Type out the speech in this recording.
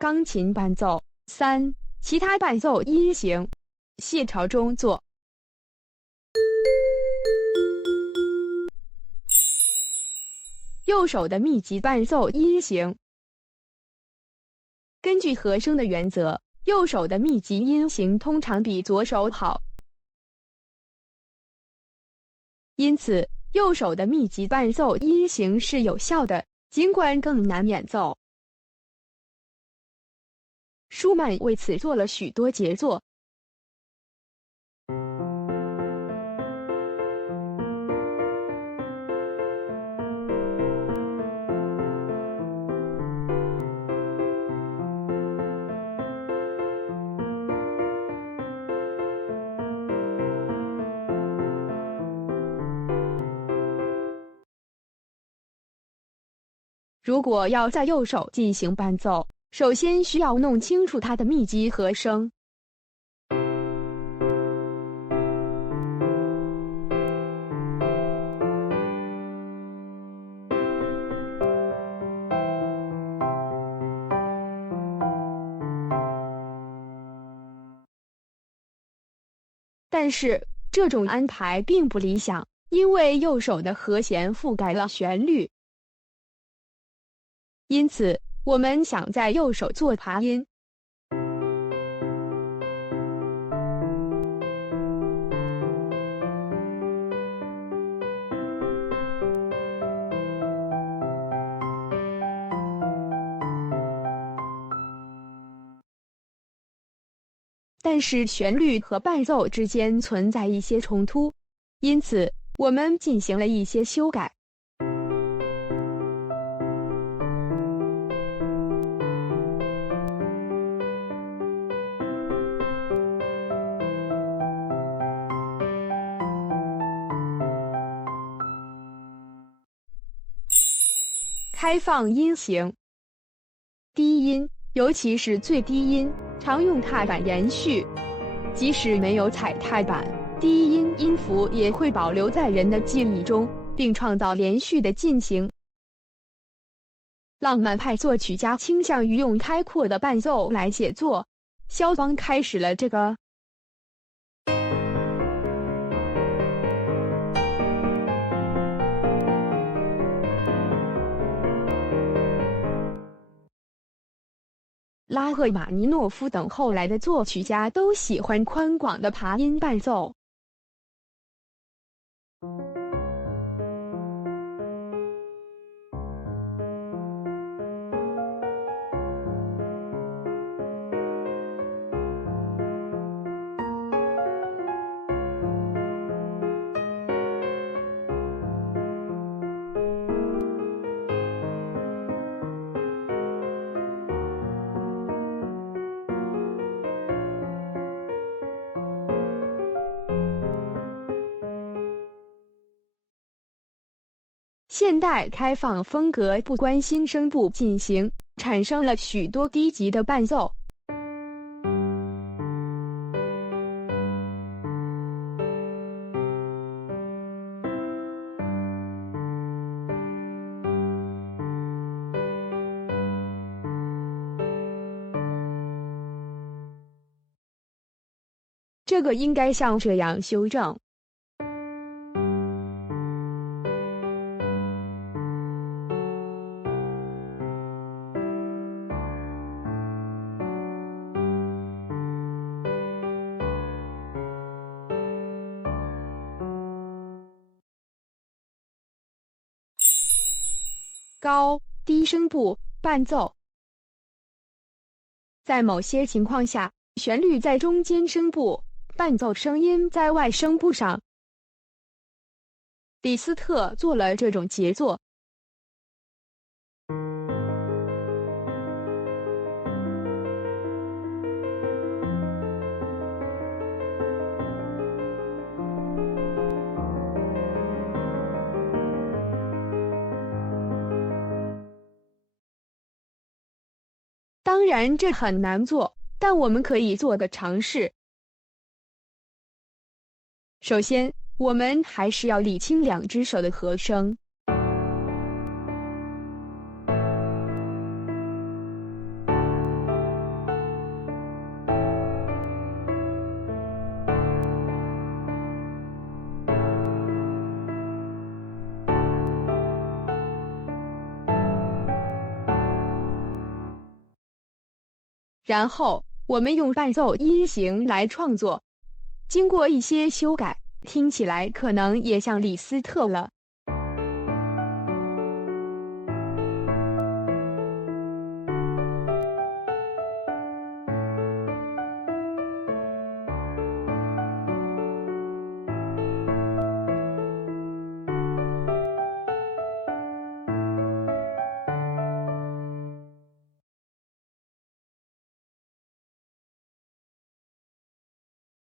钢琴伴奏。3、其他伴奏音型。谢朝中作。右手的密集伴奏音型。根据和声的原则，右手的密集音型通常比左手好，因此右手的密集伴奏音型是有效的，尽管更难演奏。舒曼为此做了许多杰作。如果要在右手进行伴奏，首先需要弄清楚它的密集和声。但是这种安排并不理想，因为右手的和弦覆盖了旋律。因此，我们想在右手做爬音，但是旋律和伴奏之间存在一些冲突，因此我们进行了一些修改。开放音型。低音，尤其是最低音，常用踏板延续。即使没有踩踏板，低音音符也会保留在人的记忆中，并创造连续的进行。浪漫派作曲家倾向于用开阔的伴奏来写作，肖邦开始了这个。拉赫玛尼诺夫等后来的作曲家都喜欢宽广的爬音伴奏。现代开放风格不关心声部进行，产生了许多低级的伴奏。这个应该像这样修正。高低声部伴奏。在某些情况下，旋律在中间声部，伴奏声音在外声部上。李斯特做了这种杰作。当然这很难做，但我们可以做个尝试。首先，我们还是要理清两只手的和声。然后我们用伴奏音型来创作，经过一些修改，听起来可能也像李斯特了。